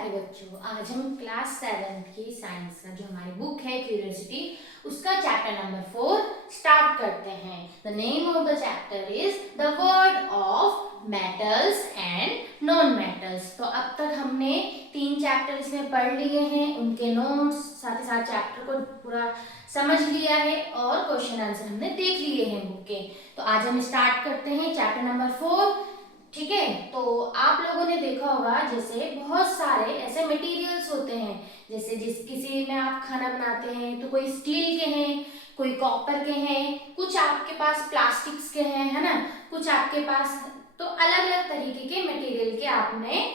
प्यारे बच्चों, आज हम क्लास 7 की साइंस का जो हमारी बुक है क्यूरियोसिटी उसका चैप्टर नंबर 4 स्टार्ट करते हैं। The name of the chapter is the word of metals and non metals. तो अब तक हमने 3 चैप्टर इसमें पढ़ लिए हैं, उनके नोट्स साथ ही साथ चैप्टर को पूरा समझ लिया है और क्वेश्चन आंसर हमने देख लिए हैं बुक के। तो आज हम स्टार्ट करते हैं चैप्टर नंबर 4। ठीक है, तो आप लोगों ने देखा होगा जैसे बहुत सारे ऐसे मटेरियल्स होते हैं, जैसे किसी में आप खाना बनाते हैं तो कोई स्टील के हैं, कोई कॉपर के हैं, कुछ आपके पास प्लास्टिक्स के हैं, है ना, कुछ आपके पास, तो अलग अलग तरीके के मटेरियल के आपने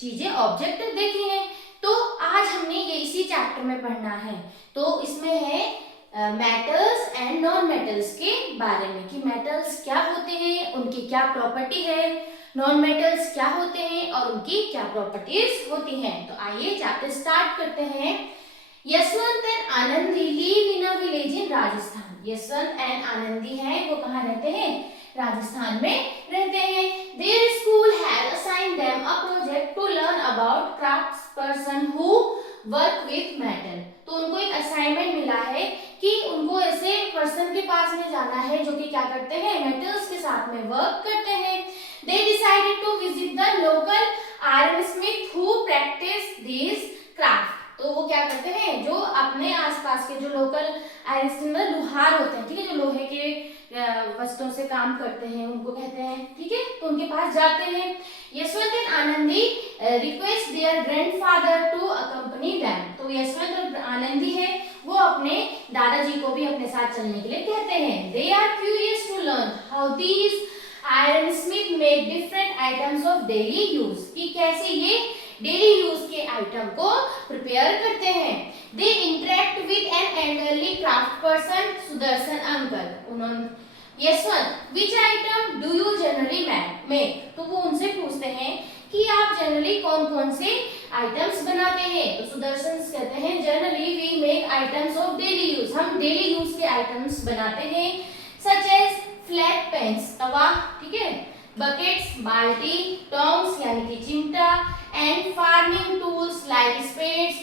चीजें ऑब्जेक्ट देखी हैं। तो आज हमने ये इसी चैप्टर में पढ़ना है। तो इसमें है मेटल्स एंड नॉन मेटल्स के बारे में कि मेटल्स क्या होते हैं, उनकी क्या प्रॉपर्टी है, नॉन मेटल्स क्या होते हैं और उनकी क्या प्रॉपर्टीज होती हैं। तो आइए चैप्टर स्टार्ट करते हैं। Yashwant and Anandi live in a village in Rajasthan. Yashwant and Anandi हैं, वो कहाँ रहते हैं? राजस्थान में रहते हैं। Their school had assigned them a project to learn about craftsperson who work with metal। तो उनको एक असाइनमेंट मिला है कि उनको ऐसे पर्सन के पास में जाना है जो कि क्या करते हैं, मेटल्स के साथ में वर्क करते हैं। They decided to visit the local ironsmith who practice these craft। तो वो क्या करते हैं, जो अपने आसपास के जो लोकल आयरन लोहार होते हैं, ठीक है, जो लोहे के वस्तुओं से काम करते हैं उनको कहते हैं, ठीक है, तो उनके पास जाते हैं। Yashwant and Anandi request their grandfather to accompany them. तो यशवंत और आनंदी है वो अपने दादाजी को भी अपने साथ चलने के लिए कहते हैं। They are curious to learn how these iron smith make different items of daily use, कि कैसे ये डेली यूज के आइटम को प्रिपेयर करते हैं। They interact with an elderly craft person Sudarshan uncle. उन्होंने Yashwant which item do you generally make. तो वो उनसे पूछते हैं कि आप जनरली कौन कौन से आइटम्स बनाते हैं। तो सुदर्शन कहते हैं generally we make items of daily use. हम डेली यूज के आइटम्स बनाते हैं, सच एज फ्लैट पेन्स तवा, ठीक है, बकेट्स बाल्टी, टोंग्स यानी कि चिमटा, and farming tools like spades,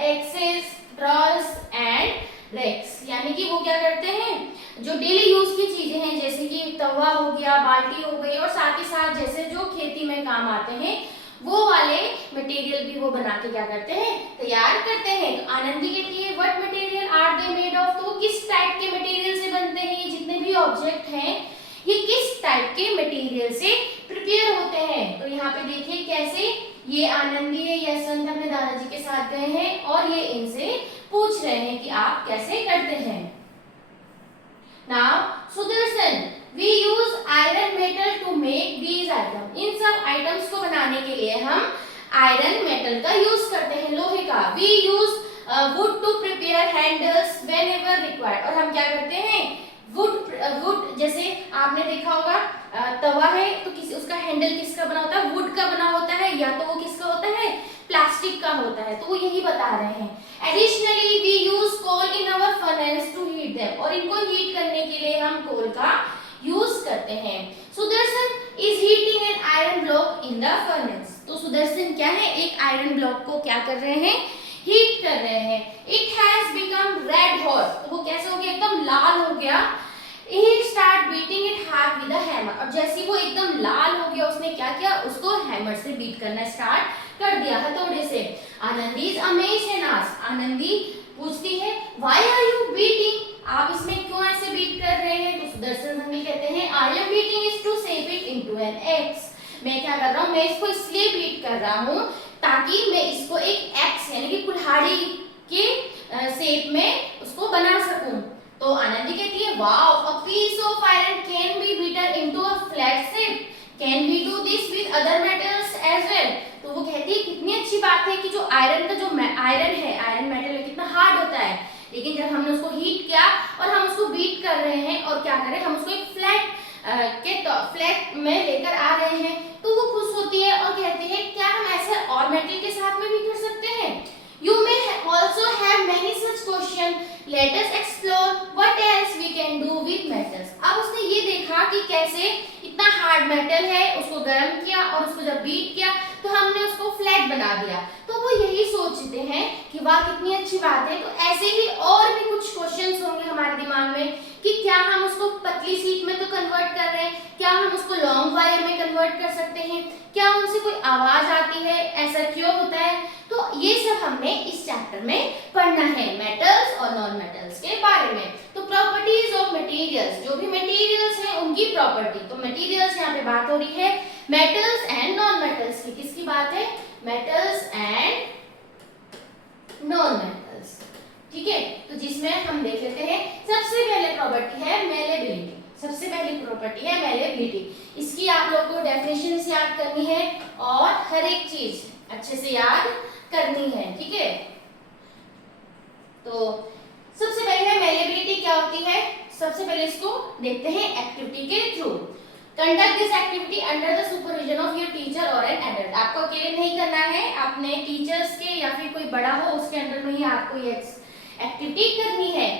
axes, trowels and rakes. यानी कि वो क्या करते हैं, जो डेली यूज की चीजें हैं जैसे कि तवा हो गया, बाल्टी हो गई, और साथ ही साथ जैसे जो खेती में काम आते हैं वो वाले मटेरियल भी वो बना के क्या करते हैं, तैयार करते हैं। तो आनंदी कहती है what material are they made of. तो किस टाइप के मटेरियल से बनते हैं, ये जितने भी ऑब्जेक्ट हैं ये किस टाइप के मटेरियल से प्रिपेयर होते हैं। तो यहाँ पे देखिए कैसे ये आनंदी है, यशवंत अपने दादाजी के साथ गए हैं और ये इनसे पूछ रहे हैं कि आप कैसे करते हैं। Now Sudarshan we use iron metal to make these item. इन सब आइटम्स को बनाने के लिए हम आयरन मेटल का यूज करते हैं, लोहे का। We use wood to prepare handles whenever required. और हम क्या करते हैं, वुड जैसे आपने देखा होगा तवा है तो किसी उसका हैंडल किसका बना होता है, वुड का बना होता है, या तो वो किसका होता है, प्लास्टिक का होता है। तो वो यही बता रहे हैं। Additionally we use coal in our furnace to heat them. और इनको हीट करने के लिए हम कोल का यूज करते हैं। Sudarshan is heating an iron block in the furnace. तो सुदर्शन क्या है, एक आयरन ब्लॉक को क्या कर रहे हैं, हीट कर रहे हैं। It has become red hot. तो वो कैसे हो गया, एकदम लाल हो गया। He start beating it hard with a hammer। अब जैसे वो एकदम लाल हो गया उसने क्या किया, उसको हैमर से बीट करना स्टार्ट कर दिया, हथौड़े से। Anandi is amazed and asks। Anandi पूछती है why are you beating, आप इसमें क्यों ऐसे बीट कर रहे हैं। तो सुदर्शन हमें कहते हैं I am beating is to shape it into an X। मैं क्या कर रहा हूँ, मैं इसको इसलिए बीट कर रहा हूँ ताकि मैं इसको एक एक्स यानी कि कुल्हाड़ी के शेप में उसको बना सकूं। तो आनंदी कहती है wow a piece of iron can be beaten into a flat shape, can we do this with other metals as well. तो वो कहती है कितनी अच्छी बात है कि जो आयरन का जो आयरन है, आयरन मेटल है, कितना हार्ड होता है, लेकिन जब हमने उसको हीट किया और हम उसको बीट कर रहे हैं और क्या कर रहे हैं, हम उसको एक फ्लैट में लेकर आ रहे हैं, तो वो खुश होती है और कहती है क्या हम ऐसे और मेटल के साथ में भी कर सकते हैं। You may also have many such questions. Let us explore what else we can do with metals। अब उसने ये देखा कि कैसे इतना हार्ड मेटल है उसको गर्म किया और उसको जब बीट किया तो हमने उसको फ्लैट बना दिया। तो वो यही सोचते हैं कि वाह कितनी अच्छी बात है। तो ऐसे ही और भी कुछ क्वेश्चंस होंगे हमारे दिमाग में कि क्या हम उसको पतली शीट में तो कन्वर्ट कर रहे हैं, क्या हम उसको लॉन्ग वायर में कन्वर्ट कर सकते हैं, क्या उनसे कोई आवाज आती है, ऐसा क्यों होता है। तो ये सब हमने इस चैप्टर में पढ़ना है मेटल्स और नॉन मेटल्स के बारे में। तो प्रॉपर्टीज ऑफ मटेरियल्स, जो भी मटेरियल्स हैं उनकी प्रॉपर्टी। तो मटेरियल्स यहाँ पे बात हो रही है मेटल्स एंड नॉन मेटल्स की। किसकी बात है? Metals and non metals. ठीक है, तो जिसमें हम देख लेते हैं सबसे पहले प्रॉपर्टी है मेलेबिलिटी। सबसे पहली प्रॉपर्टी है मेलेबिलिटी। इसकी आप लोगों को डेफिनेशन से याद करनी है और हर एक चीज अच्छे से याद करनी है। ठीक है, तो सबसे पहले है मेलेबिलिटी क्या होती है। सबसे पहले इसको देखते हैं एक्टिविटी के through. Conduct this activity under the supervision of your teacher और एन एडल्ट। आपको अकेले नहीं करना है, अपने टीचर्स के या फिर कोई बड़ा हो उसके अंडर में ही आपको ये एक्टिविटी करनी है।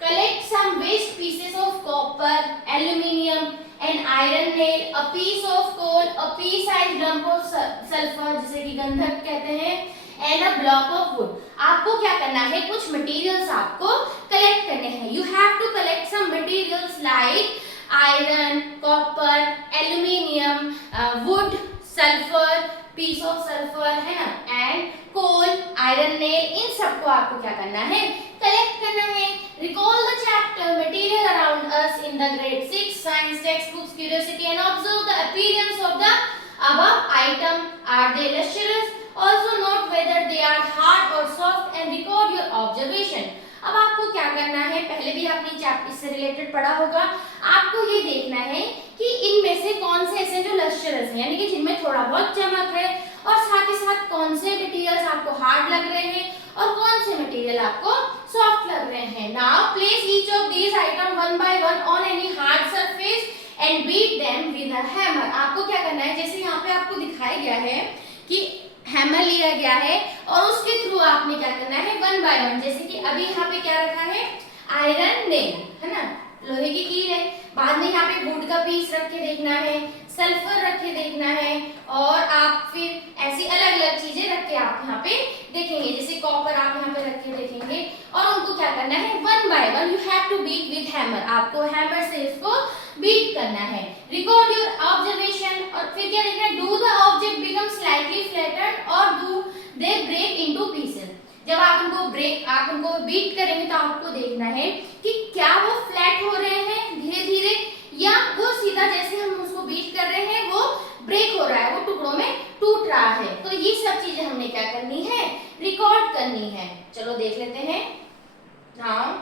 Collect some waste pieces of copper, aluminium and iron nail, a piece of coal, a pea size lump of sulphur जिसे कि गंधक कहते हैं, and a block of wood. आपको क्या करना है, कुछ मटेरियल्स आपको कलेक्ट करने हैं। You have to collect some materials like iron, copper, aluminium, wood, sulphur, piece of sulphur है ना, एंड कोल, आयरन नेल, इन सबको आपको क्या करना है, कलेक्ट करना है। Recall the chapter material around us in the grade 6 science textbooks curiosity and observe the appearance of the above item. Are they lustrous? Also note whether they are hard or soft and record your observation. अब आपको क्या करना है, पहले भी आपने chapter से related पढ़ा होगा। आपको ये देखना है कि इनमें से कौन से ऐसे जो लस्टरस हैं यानी कि जिनमें थोड़ा बहुत चमक है, और साथ ही साथ कौन से मटेरियल्स आपको हार्ड लग रहे हैं और कौन से मटेरियल आपको सॉफ्ट लग रहे हैं। Now place each of these item one by one on any hard surface and beat them with a hammer. आपको क्या करना है, जैसे यहाँ पे आपको दिखाया गया है कि हैमर लिया गया है और उसके थ्रू आपने क्या करना है, वन बाय वन। जैसे कि अभी यहाँ पे क्या रखा है, आयरन नेल है ना, लोहे की कील है। बाद में यहाँ पे वुड का पीस रख के देखना है, सल्फर रख के देखना है, और आप फिर ऐसी अलग अलग चीजें रख के आप यहाँ पे देखेंगे। जैसे कॉपर आप यहाँ पे रख के देखेंगे और उनको क्या करना है, one by one you have to beat with hammer. आपको हैमर से इसको बीट करना है। रिकॉर्ड योर ऑब्जर्वेशन, और फिर क्या देखना है, do the object become slightly flattened और do they break into pieces. जब आप उनको बीट करेंगे तो आपको देखना है कि क्या वो फ्लैट हो रहे हैं धीरे धीरे, या वो सीधा जैसे हम उसको बीट कर रहे हैं वो ब्रेक हो रहा है, वो टुकड़ों में टूट रहा है। तो ये सब चीजें हमने क्या करनी है, रिकॉर्ड करनी है। चलो देख लेते हैं। Now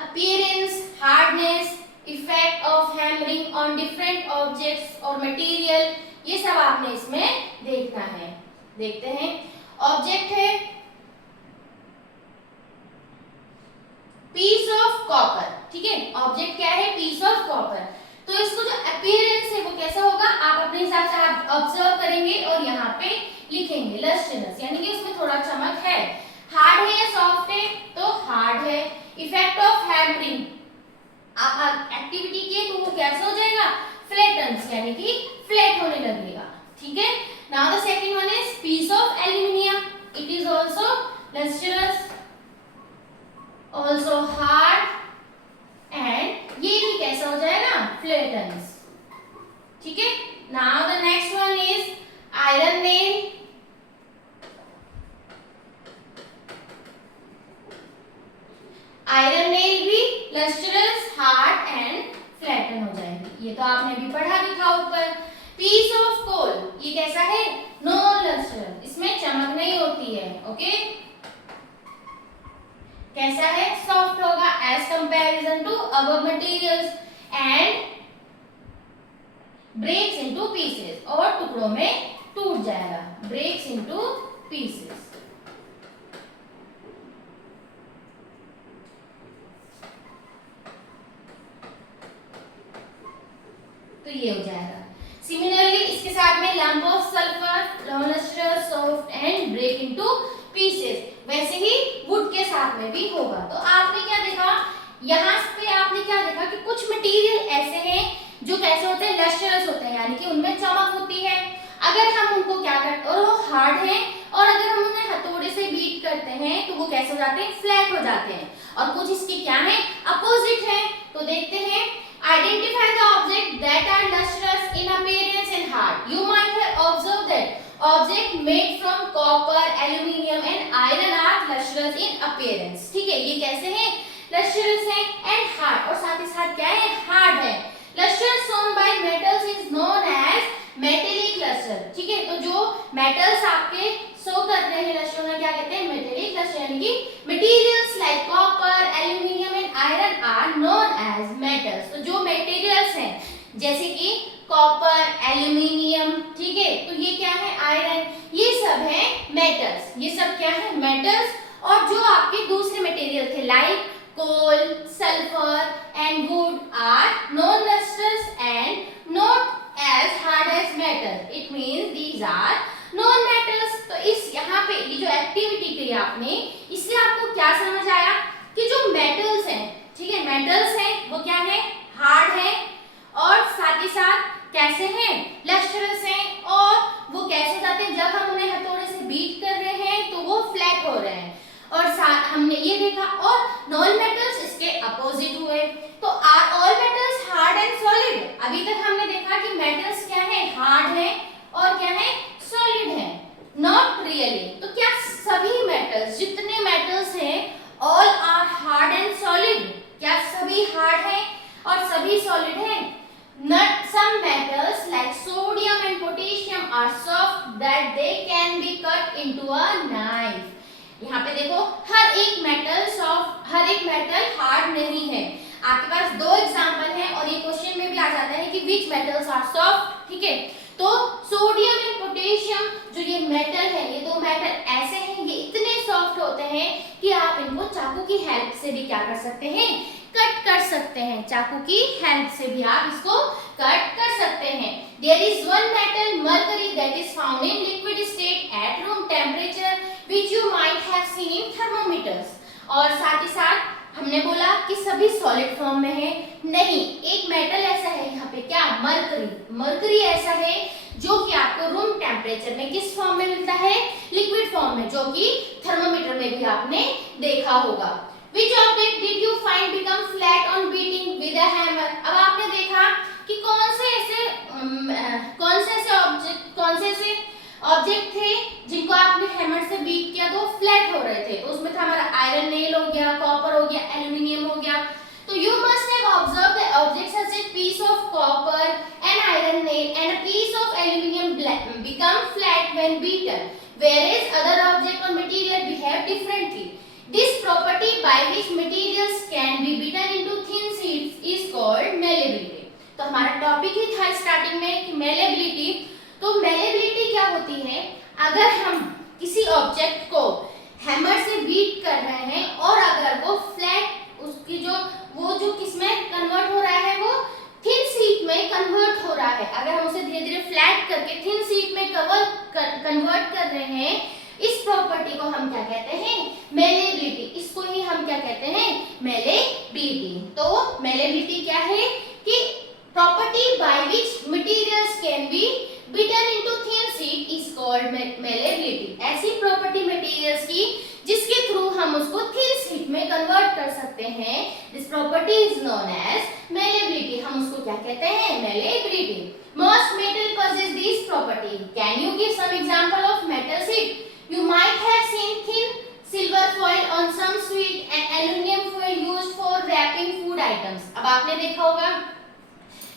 appearance, hardness, effect of hammering on different objects और मटेरियल, ये सब आपने इसमें देखना है। देखते हैं, ऑब्जेक्ट है पीस ऑफ कॉपर। ठीक है, ऑब्जेक्ट क्या है, पीस ऑफ कॉपर। तो इसको जो अपीयरेंस है वो कैसा होगा, आप अपने हिसाब से आप ऑब्जर्व करेंगे और यहाँ पे लिखेंगे लस्ट्रस, यानी कि उसमें थोड़ा चमक है। हार्ड है या सॉफ्ट है, तो हार्ड है। इफेक्ट ऑफ हैमरिंग, आप एक्टिविटी किए तो वो कैसा हो जाएगा, फ्लैटन्स, यानी कि फ्लैट होने लगेगा। ठीक है, now the second one is peace of aluminium, it is also lustrous, also hard, and ये भी कैसा हो जाएगा, फ्लैटन्स। ठीक है, now the next one is iron nail. Iron nail भी लस्ट्रस, हार्ड एंड फ्लैटन हो जाएगी। ये तो आपने भी पढ़ा भी था ऊपर। पीस ऑफ कोल, ये कैसा है, नॉन लस्ट्रस, इसमें चमक नहीं होती है। ओके, कैसा है, सॉफ्ट होगा as comparison to above materials, and breaks into pieces, और टुकड़ों में टूट जाएगा, ब्रेक्स इनटू पीसेस। तो ये हो जाएगा। सिमिलरली इसके साथ में lump of sulphur, lustrous, soft and break into pieces, वैसे ही वुड के साथ में भी होगा। तो आपने क्या देखा, यहाँ पे आपने क्या देखा कि कुछ मटेरियल ऐसे हैं जो कैसे होते हैं, लस्ट्रस होते हैं, यानी कि उनमें चमक होती है। अगर हम उनको क्या करते हैं, और वो हार्ड है, और अगर हम उन्हें हथौड़े से बीट करते हैं तो वो कैसे हो जाते हैं, फ्लैट हो जाते हैं। और कुछ इसके क्या है, अपोजिट है। तो देखते हैं, identify the object that are lustrous in appearance and hard. You might have observed that object made from copper, aluminium and iron are lustrous in appearance. ठीक है, ये कैसे हैं, लस्ट्रस है एंड हार्ड, और साथ ही साथ क्या है, हार्ड है। Lustre shown by metals is known as metallic lustre. ठीक है, तो जो मेटल्स आपके शो कर रहे हैं लस्टर में क्या कहते हैं, मेटेलिक लस्टर, यानी कि materials like copper, aluminium and iron are known as metals. तो जो मटेरियल्स हैं जैसे कि कॉपर, एल्यूमिनियम, ठीक है, तो ये क्या है, आयरन, ये सब है मेटल्स। ये सब क्या है, मेटल्स। और जो आपके दूसरे मटेरियल थे like coal, sulfur and wood are non-lustrous and not as hard as metal. It means these are non-metals. तो इस यहाँ पे ये जो एक्टिविटी की आपने, इससे आपको क्या समझ आया कि जो मेटल्स हैं, ठीक है, मेटल्स हैं वो क्या है, हार्ड है, और साथ ही साथ कैसे हैं, लस्ट्रस हैं, और वो कैसे जाते हैं, जब हम उन्हें हथौड़े से बीट कर रहे हैं तो वो फ्लैट हो रहे हैं। और साथ हमने ये देखा, और नॉन मेटल्स इसके अपोजिट हुए। तो are all metals hard and solid. अभी तक हमने देखा कि मेटल्स क्या है, हार्ड है और क्या है, सॉलिड है। Not really. तो क्या सभी मेटल्स, जितने मेटल्स हैं, all are hard and solid, क्या सभी हार्ड है और सभी सॉलिड है? Not some metals like sodium and potassium are soft that they can be cut into a knife. यहाँ पे देखो, हर एक मेटल सॉफ्ट, हर एक मेटल हार्ड नहीं है। आपके पास दो एग्जांपल हैं, और ये क्वेश्चन में भी आ जाता है कि विच मेटल्स आर सॉफ्ट। ठीक है, तो सोडियम एंड पोटेशियम जो ये मेटल है, ये दो मेटल ऐसे हैं, ये इतने सॉफ्ट होते हैं कि आप इनको चाकू की हेल्प से भी क्या कर सकते हैं, कट कर सकते हैं। चाकू की हेल्प से भी आप इसको कट कर सकते हैं। There is one metal, mercury, that is found in liquid state at room temperature, which you might have seen in thermometers. और साथ ही साथ हमने बोला कि सभी सॉलिड फॉर्म में है, नहीं, एक मेटल ऐसा है यहाँ पे, क्या, मरकरी। मरकरी ऐसा है जो कि आपको रूम टेम्परेचर में किस फॉर्म में मिलता है, लिक्विड फॉर्म में, जो कि थर्मोमीटर में भी आपने देखा होगा। Which object did you find become flat on beating with a hammer? अब आपने देखा कि कौन से ऐसे ऑब्जेक्ट थे जिनको आपने हैमर से बीट किया तो फ्लैट हो रहे थे। तो उसमें था हमारा आयरन नेल हो गया, कॉपर हो गया, एल्यूमिनियम हो गया। तो you must have observed the objects such as piece of copper and iron nail and a piece of aluminium become flat when beaten, whereas other object or material behave differently. This property by which materials can be beaten into thin sheets is called malleability. तो हमारा topic ही था starting में कि malleability। तो malleability क्या होती है, अगर हम किसी ऑब्जेक्ट को हैमर से बीट कर रहे हैं और अगर वो फ्लैट, उसकी जो किसमें कन्वर्ट हो रहा है, वो थिन शीट में कन्वर्ट हो रहा है। अगर हम उसे धीरे धीरे फ्लैट करके थिन शीट में कन्वर्ट कर रहे हैं, इस प्रॉपर्टी को हम क्या कहते हैं, मेलेबिलिटी। इसको ही हम क्या कहते हैं, मेलेबिलिटी। तो मेलेबिलिटी क्या है कि property by which materials can be beaten into thin sheet is called malleability. ऐसी प्रॉपर्टी मटेरियल्स की जिसके थ्रू हम उसको थिन शीट में कन्वर्ट कर सकते हैं, this property is known as malleability. हम उसको क्या कहते हैं, malleability. Most metal possess this property. Can you give some example of metal sheet? You might have seen thin silver foil on some sweet and aluminum foil used for wrapping food items. अब आपने देखा होगा,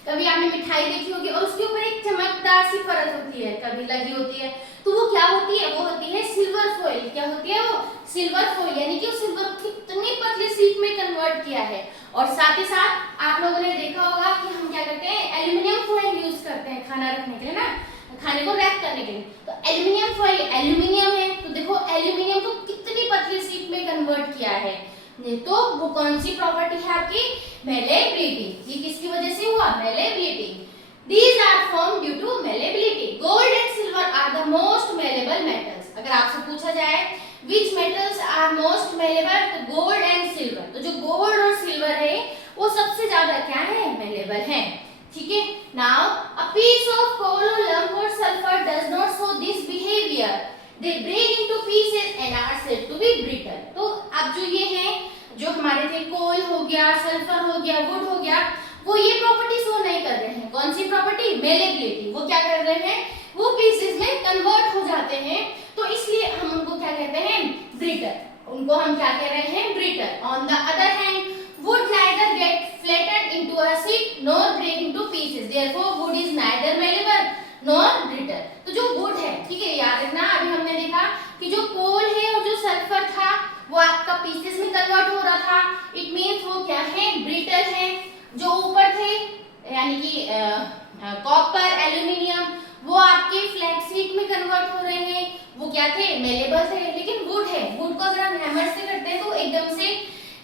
कभी आपने मिठाई देखी होगी और उसके ऊपर एक चमकदार सी परत होती है, कभी लगी होती है, तो वो क्या होती है, वो होती है सिल्वर फॉइल। क्या होती है वो, सिल्वर फॉइल, यानी कि सिल्वर कितनी पतली शीट में कन्वर्ट किया है। और साथ ही साथ आप लोगों ने देखा होगा कि हम क्या करते हैं, एल्यूमिनियम फॉइल यूज करते हैं खाना रखने के लिए ना, खाने को रैप करने के लिए। तो एल्यूमिनियम फॉइल, एल्यूमिनियम है, तो देखो एल्यूमिनियम को कितनी पतली शीट में कन्वर्ट किया है, तो वो कौन सी प्रॉपर्टी है आपकी, मेलेबिलिटी। ये किसकी वजह से हुआ, malleability. These are formed due to malleability. Gold and silver are the most malleable metals. अगर आपसे पूछा जाए which metals are most malleable, तो gold and silver। तो जो गोल्ड और सिल्वर है वो सबसे ज्यादा क्या है, malleable है। ठीक है। Now a piece of coal और लम्प और sulphur does not show this behaviour, they break into pieces and are said to be brittle. तो अब जो ये है, जो हमारे थे कोल हो गया, सल्फर हो गया, वुड हो गया, वो ये प्रॉपर्टी शो नहीं कर रहे हैं। कौन सी प्रॉपर्टी? मेलेबिलिटी। वो क्या कर रहे हैं? वो पीसेस में कन्वर्ट हो जाते हैं, तो इसलिए हम उनको क्या कहते हैं? ब्रिटल। उनको हम क्या कह रहे हैं? Brittle. On the other hand wood neither get flattened into a sheet nor break into pieces, therefore wood is neither malleable nor brittle। तो जो wood है, ठीक है, याद रखना, अभी हमने देखा कि जो कोल है और जो सल्फर था वो आपका पीसेस में कन्वर्ट हो रहा था, इट मींस वो क्या है? ब्रिटल है। जो ऊपर थे यानी कि कॉपर, एल्यूमिनियम, वो आपके फ्लैट शीट में कन्वर्ट हो रहे हैं, वो क्या थे? मेलेबल थे। लेकिन वुड है, वुड को अगर हम हैमर से करते हैं तो एकदम से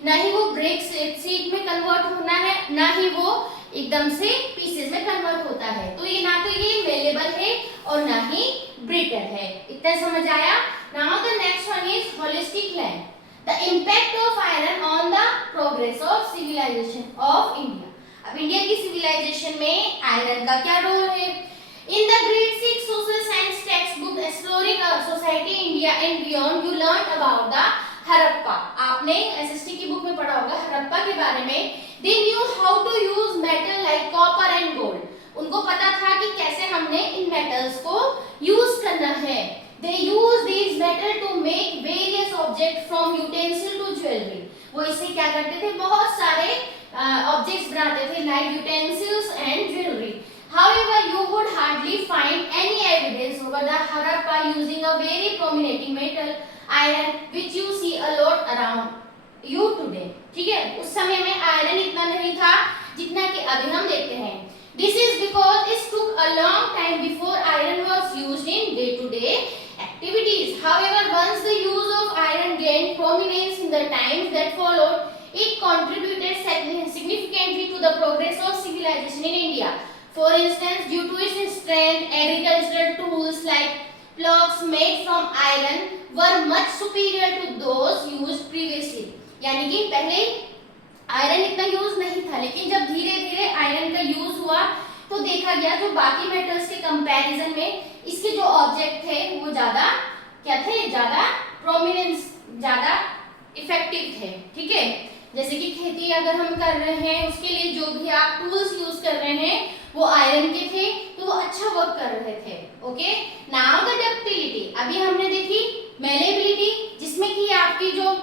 ना ही वो ब्रेक शीट में कन्वर्ट होना है, ना ही वो एकदम से पीसेस में कन्वर्ट होता है। तो ये ना तो ये मेलेबल है और ना ही ब्रिटल है। इतना समझ आया? Now the next one is holistic land, the impact of iron on the progress of civilisation of India. अब इंडिया की सिविलाइजेशन में आयरन का क्या रोल है? In the grade 6 social science text book exploring society India and beyond, you learn about the Harappa. आपने SST की book में पढ़ा होगा हड़प्पा के बारे में। They knew how to use metal like copper and gold. उनको पता था कि कैसे हमने इन मेटल्स को यूज करना है। They use these metal to make various object from utensil to jewellery. वो इससे क्या करते थे? बहुत सारे ऑब्जेक्ट्स बनाते थे like utensils and jewellery. However, you would hardly find any evidence over the Harappa using a very prominent metal iron which you see a lot around you today। ठीक है, उस समय में आयरन इतना नहीं था जितना कि अभी हम देखते हैं। This is because it took a long time before iron was used in day-to-day activities। However, once the use of iron gained prominence in the times that followed, it contributed significantly to the progress of civilization in India। For instance, due to its strength, agricultural tools like ploughs made from iron were much superior to those used previously। यानी कि पहले iron इतना use नहीं था, लेकिन जब धीरे धीरे आयरन का यूज हुआ तो देखा गया जो बाकी मेटल्स के कंपैरिजन में इसके जो ऑब्जेक्ट थे वो ज्यादा क्या थे? ज्यादा प्रोमिनेंस, ज्यादा इफेक्टिव थे। ठीक है, जैसे कि खेती अगर हम कर रहे हैं उसके लिए जो भी आप टूल्स यूज कर रहे हैं वो आयरन के थे, तो वो अच्छा वर्क कर रहे थे। Okay, now the ductility. अभी हमने देखी मेलेबिलिटी, जिसमें कि आपकी जो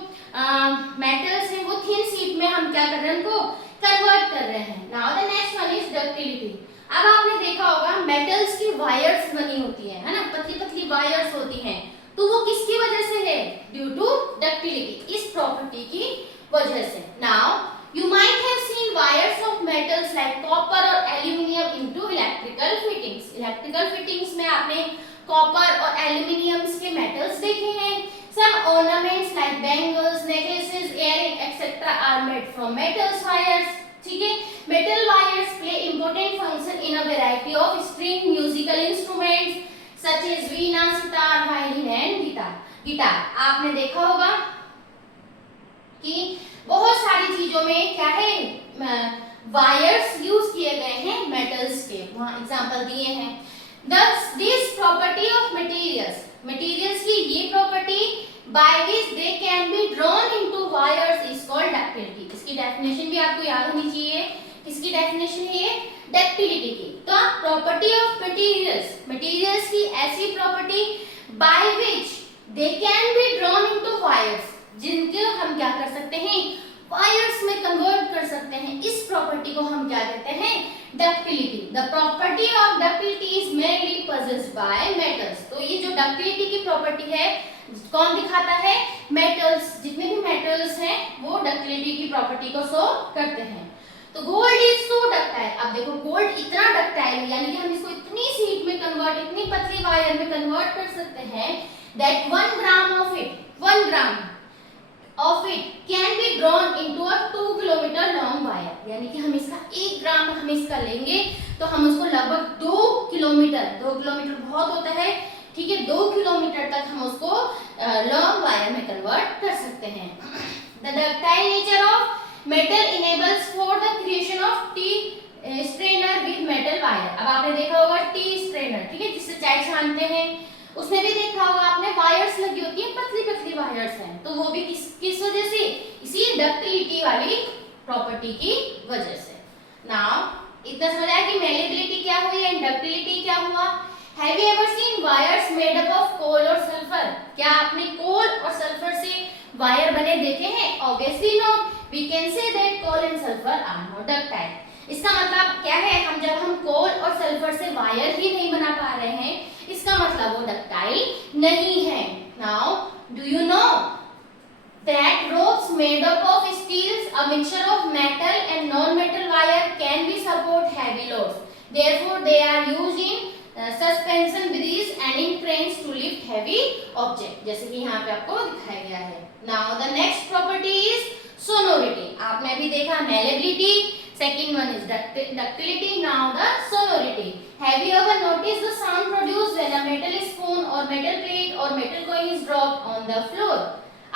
मेटल्स हैं वो थिन शीट में हम क्या कर रहे हैं? उनको कन्वर्ट कर रहे हैं। Now the next one is ductility. अब आपने देखा होगा मेटल्स की वायर्स बनी होती है ना, पतली पतली वायर्स होती हैं, तो वो किसकी वजह से है? ड्यू टू डक्टिलिटी, इस प्रॉपर्टी की वजह से। Now you might have seen wires of metals like copper or aluminium into electrical fittings। electrical fittings में आपने कॉपर और एल्यूमिनियम्स के मेटल्स देखे हैं। some ornaments like bangles, necklaces, earrings etc are made from metals wires। ठीक है, metal wires play important function in a variety of string musical instruments such as veena, sitar, violin and guitar। Guitar आपने देखा होगा कि बहुत सारी चीजों में क्या है? वायर्स यूज किए गए हैं मेटल्स के, वहां एग्जांपल दिए हैं। दिस प्रॉपर्टी ऑफ मटेरियल्स की ये property by which they can be drawn into wires is called ductility. इसकी डेफिनेशन भी आपको याद होनी चाहिए। किसकी डेफिनेशन है ये? डक्टिलिटी की। तो प्रॉपर्टी ऑफ मटेरियल्स की ऐसी property by which they can be drawn into wires, जिनके हम क्या कर सकते हैं? वायर्स में कन्वर्ट कर सकते हैं। इस प्रॉपर्टी को हम क्या कहते हैं? Ductility. The property of ductility is mainly possessed bye metals. तो ये जो डक्टिलिटी की प्रॉपर्टी है कौन दिखाता है? मेटल्स। जितने भी मेटल्स हैं वो डक्टिलिटी की प्रॉपर्टी को शो करते हैं। तो गोल्ड इज सो डक्टाइल। अब देखो गोल्ड इतना डक्टाइल, यानी कि हम इसको इतनी शीट में कन्वर्ट, इतनी पतली वायर में कन्वर्ट कर सकते हैं that 1 gram of it can be drawn into a 2 kilometer long wire। यानी कि हम इसका 1 ग्राम हम इसका लेंगे तो हम उसको लगभग 2 किलोमीटर बहुत होता है, ठीक है, 2 किलोमीटर तक हम उसको लॉन्ग वायर में कन्वर्ट कर सकते हैं। The ductile nature of metal enables for the creation of strainer with metal wire. अब आपने देखा होगा टी स्ट्रेनर, ठीक है, जिससे चाय छानते हैं, उसमें भी देखा होगा आपने वायर्स लगी होती है, पतली पतली वायर्स हैं, तो वो भी किस वजह से, इसी डक्टिलिटी वाली प्रॉपर्टी की वजह से। नाउ इतना समझ आया कि मेलेबिलिटी क्या हुई एंड डक्टिलिटी क्या हुआ। Have you ever seen wires made up of coal और सल्फर? क्या आपने कोल और सल्फर से वायर बने देखे हैं? Obviously no, we can say that coal and sulphur are not ductile. इसका मतलब क्या है, हम कोल और सल्फर से वायर ही नहीं बना पा रहे हैं, इसका मतलब वो डक्टाइल नहीं है। Now do you know that ropes made up of steels, a mixture of metal and non-metal wire, can be support heavy loads. Therefore, they are used in suspension bridges and in cranes to lift heavy object. जैसे कि यहाँ पे आपको दिखाया गया है। Now the next property is sonority. आपने अभी देखा malleability, second one is ductility. Now the sonority. Have you ever noticed the sound produced when a metal spoon or metal plate or metal coin is dropped on the floor?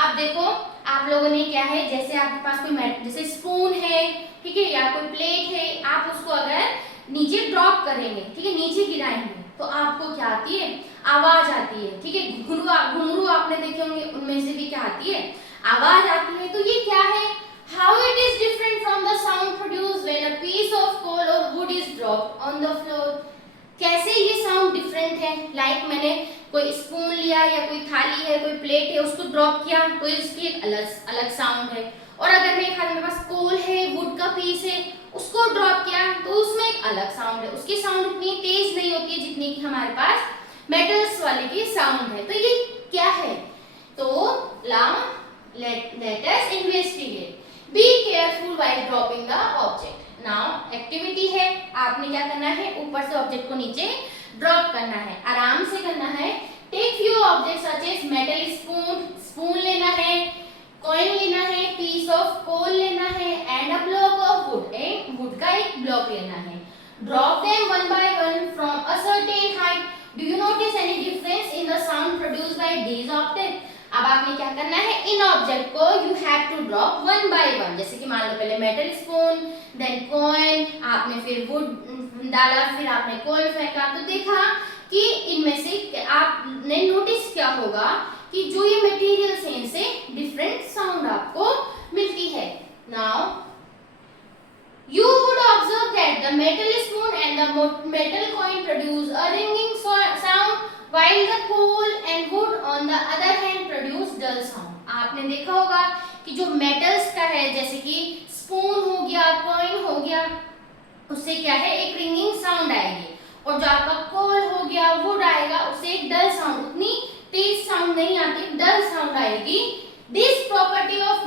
अब देखो आप लोगों ने क्या है, जैसे आपके पास कोई जैसे स्पून है, ठीक है, या कोई प्लेट है, आप उसको अगर नीचे ड्रॉप करेंगे, ठीक है, नीचे गिराएंगे, तो आपको क्या आती है, आवाज आती है, ठीक है। घुंघरू आपने देखे होंगे, उनमें से भी क्या आती है, आवाज आती है। तो ये क्या है, how it is different from the sound produced when a piece of coal or wood is dropped on the floor. कैसे ये साउंड डिफरेंट है, लाइक मैंने कोई स्पून लिया या कोई थाली है, कोई प्लेट है, उसको ड्रॉप किया तो इसकी एक अलग साउंड है, और अगर मेरे पास कोल है, वुड का पीस है, उसको ड्रॉप किया तो उसमें एक अलग साउंड है, उसकी साउंड उतनी तेज नहीं होती है जितनी कि हमारे पास मेटल्स वाले की साउंड है। तो ये क्या है, तो let us investigate. Be careful while dropping the object. Now activity है, आपने क्या करना है, ऊपर से ऑब्जेक्ट को नीचे ड्रॉप करना है, आराम से करना है। Take few objects such as metal spoon लेना है, कॉइन लेना है, पीस ऑफ कोल लेना है and a block of wood का एक ब्लॉक लेना है। Drop them one by one from a certain height. Do you notice any difference in the sound produced by these object? अब आपने क्या करना है, इन ऑब्जेक्ट को you have to drop one by one. जैसे कि मान लो पहले मेटल स्पून, देन कॉइन, आपने फिर वुड डाला, फिर आपने कोल फेंका, तो देखा कि इनमें से आपने नोटिस क्या होगा कि जो ये मटेरियल्स हैं इनसे डिफरेंट साउंड आपको मिलती है। Now you would observe that the metal spoon and the metal coin produce a ringing sound while the coal and wood on the other hand produce dull sound. आपने देखा होगा कि जो मेटल्स का है, जैसे कि स्पून हो गया, कॉइन हो गया, उससे क्या है, एक रिंगिंग साउंड आएगी, और जो आपका कोल हो गया, वुड आएगा, उससे एक डल साउंड, उतनी तेज साउंड नहीं आती, डल साउंड आएगी। This property of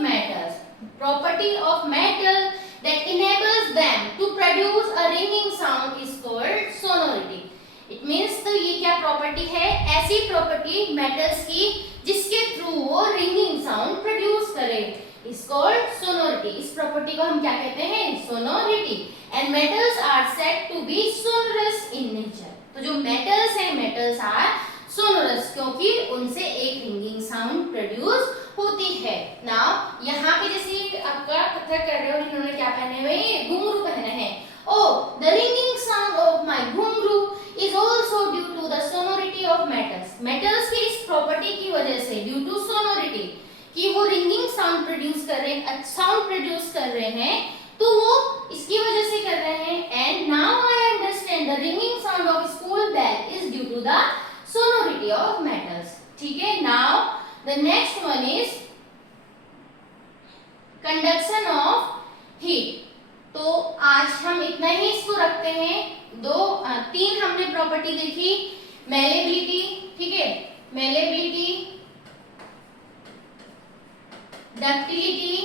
metal that enables them to produce a ringing sound is called sonority. It means तो ये क्या प्रॉपर्टी है, ऐसी प्रॉपर्टी मेटल्स की जिसके थ्रू वो रिंगिंग साउंड प्रोड्यूस करे, is called sonority. इस प्रॉपर्टी को हम क्या कहते हैं, sonority. And metals are said to be sonorous in nature. तो जो मेटल्स हैं, मेटल्स आर सोनोरस, क्योंकि उनसे एक रिंगिंग साउंड प्रोड्यूस होती है। नाउ यहाँ पे जैसे आपका कथक कर रहे हो, जिन्होंने क्या पहने हुए हैं, घुंघरू पहने हैं। Oh, the ringing sound of my घुंघरू is also due to the sonority of metals. Metals की इस प्रॉपर्टी की वजह से, due to sonority, कि वो रिंगिंग साउंड प्रोड्यूस कर रहे हैं, साउंड प्रोड्यूस कर रहे हैं, तो वो इसकी वजह से कर रहे हैं। And now I understand the ringing sound of school bell is due to the sonority of metals. ठीक है। Now the next one is conduction of heat. तो आज हम इतना ही इसको रखते हैं। तीन हमने प्रॉपर्टी देखी, मेलेबिलिटी, ठीक है, मेलेबिलिटी, डक्टिलिटी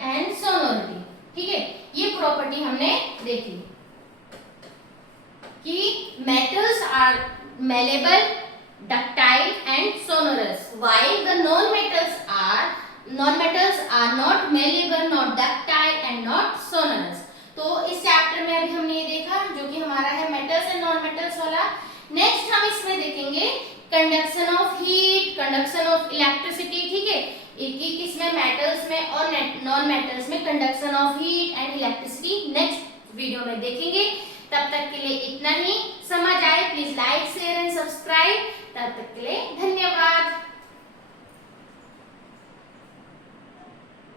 एंड सोनोरिटी, ठीक है, ये प्रॉपर्टी हमने देखी कि metals are malleable, ductile and sonorous, while the non-metals are not malleable, not ductile and not sonorous. तो इस चैप्टर में अभी हमने ये देखा जो कि हमारा है मेटल्स एंड नॉन मेटल्स वाला। नेक्स्ट हम इसमें देखेंगे conduction of heat, conduction of electricity, ठीक है, एक इसमें मेटल्स में और नॉन मेटल्स में conduction of heat and electricity next video में देखेंगे। तब तक के लिए इतना ही। समझ आए please like share and subscribe. तब तक के लिए धन्यवाद।